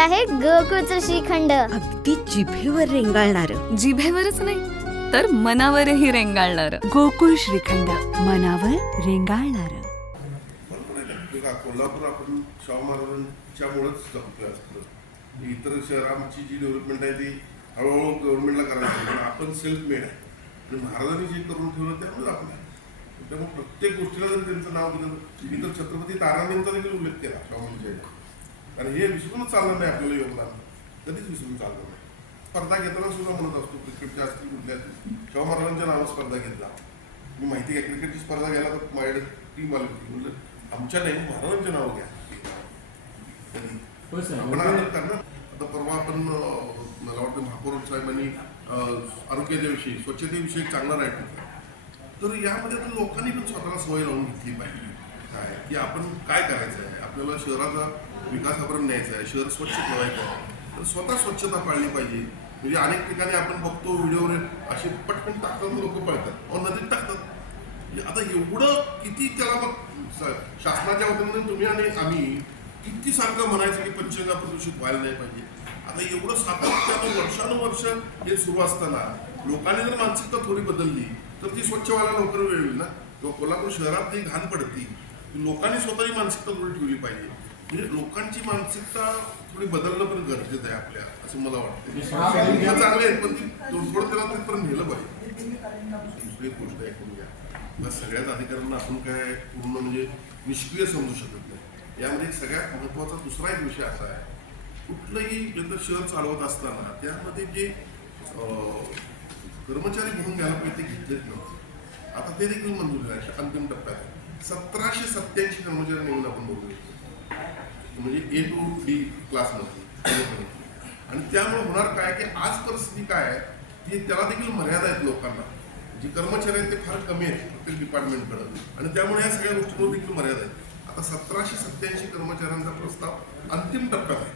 आहे गोकुळचं श्रीखंड. अगदी जिभेवर रेंगाळणार. जिभेवरच नाही तर मनावरही रेंगाळणार. गोकुळ श्रीखंड, मनावर रेंगाळणार. कोल्हापूर आपण शाहू महाराजांच्यामुळेच जगतोय असतं. इतर शहरांची जी डेव्हलपमेंट आहे ती हळूहळू गव्हर्नमेंटला करायची पण आपण सेल्फ मेड आहे आणि महाराजांनी जे करून ठेवलं त्यामुळे आपण आहे. त्यामुळे प्रत्येक गोष्टीला जर त्यांचं नाव दिलं मी तर छत्रपती तारांचा देखील उल्लेख केला शाहू महाराजांच्या. कारण हे विसरूनच चालणार नाही आपल्याला योगदान, कधीच विसरून चालणार नाही. स्पर्धा घेताना सुद्धा म्हणत असतो क्रिकेटच्या असतील कुठल्या शाहू महाराजांच्या नावावर स्पर्धा घेतला. मी माहिती आहे क्रिकेटची स्पर्धा घ्यायला तर माझ्याकडे टीम आली होती. म्हणलं आमच्या नाही महाराजांचे नाव घ्या. आपण आदर करणार. आता परवा आपण मला वाटतं महापौर साहेबांनी आरोग्याच्या विषयी स्वच्छतेविषयी चांगला राईट होता. तर यामध्ये तर लोकांनी पण स्वतःला सवय लावून घेतली पाहिजे काय की आपण काय करायचं आहे. आपल्याला शहराचा विकासापर्यंत न्यायचा आहे, शहर स्वच्छ ठेवायचं आहे, तर स्वतः स्वच्छता पाळली पाहिजे. म्हणजे अनेक ठिकाणी आपण बघतो व्हिडिओवर असे पटकन टाकतात लोक पळतात नदीत टाकतात. म्हणजे आता एवढं किती त्याला मग शासनाच्या वतीने तुम्ही आणि आम्ही किती सारखं म्हणायचं की पंचगंगा प्रदूषित व्हायला नाही पाहिजे. आता एवढं सातत्यानं वर्षानुवर्ष हे सुरू असताना लोकांनी जर मानसिकता थोडी बदलली तर ती स्वच्छ व्हायला लवकर वेळ होईल ना. किंवा कोल्हापूर शहरात ती घाण पडती, लोकांनी स्वतःची मानसिकता थोडी ठेवली पाहिजे. म्हणजे लोकांची मानसिकता थोडी बदलणं पण गरजेचं आहे आपल्या, असं मला वाटतं. चांगले आहेत पण ती थोडं त्याला तिथपर्यंत नेलं पाहिजे. दुसरी एक गोष्ट ऐकून घ्या, या सगळ्याच अधिकाऱ्यांना आपण काय पूर्ण म्हणजे निष्क्रिय समजू शकत नाही. यामध्ये सगळ्यात महत्त्वाचा दुसरा एक विषय असा आहे, कुठलंही एकदा शहर चालवत असताना त्यामध्ये जे कर्मचारी म्हणून घ्यायला पाहिजे ते घेतलेच नव्हते. आता ते देखील मंजूर आहे. अंतिम टप्प्यात 1787 कर्मचारी नेऊन आपण बघू म्हणजे A to D क्लासमध्ये. आणि त्यामुळे होणार काय की आज परिस्थिती काय आहे की त्याला देखील मर्यादा आहेत. लोकांना जे कर्मचारी आहेत ते फार कमी आहेत प्रत्येक डिपार्टमेंटकडं आणि त्यामुळे या सगळ्या गोष्टींवर देखील मर्यादा आहेत. आता 1787 कर्मचाऱ्यांचा प्रस्ताव अंतिम टप्प्यात आहे,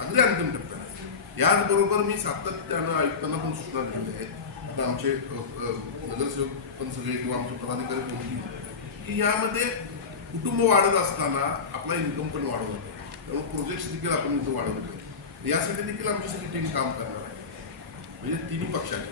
अगदी अंतिम टप्प्यात आहे. याचबरोबर मी सातत्यानं आयुक्तांना पण सूचना दिलेल्या आहेत. आता आमचे नगरसेवक पण सगळे किंवा आमचे पदाधिकारी बोलतील की यामध्ये कुटुंब वाढत असताना आपला इन्कम पण वाढवत आहे. त्यामुळे प्रोजेक्ट्स देखील आपण इथं वाढवतो. यासाठी देखील आमची सगळी टीम काम करणार आहे. म्हणजे तिन्ही पक्षाची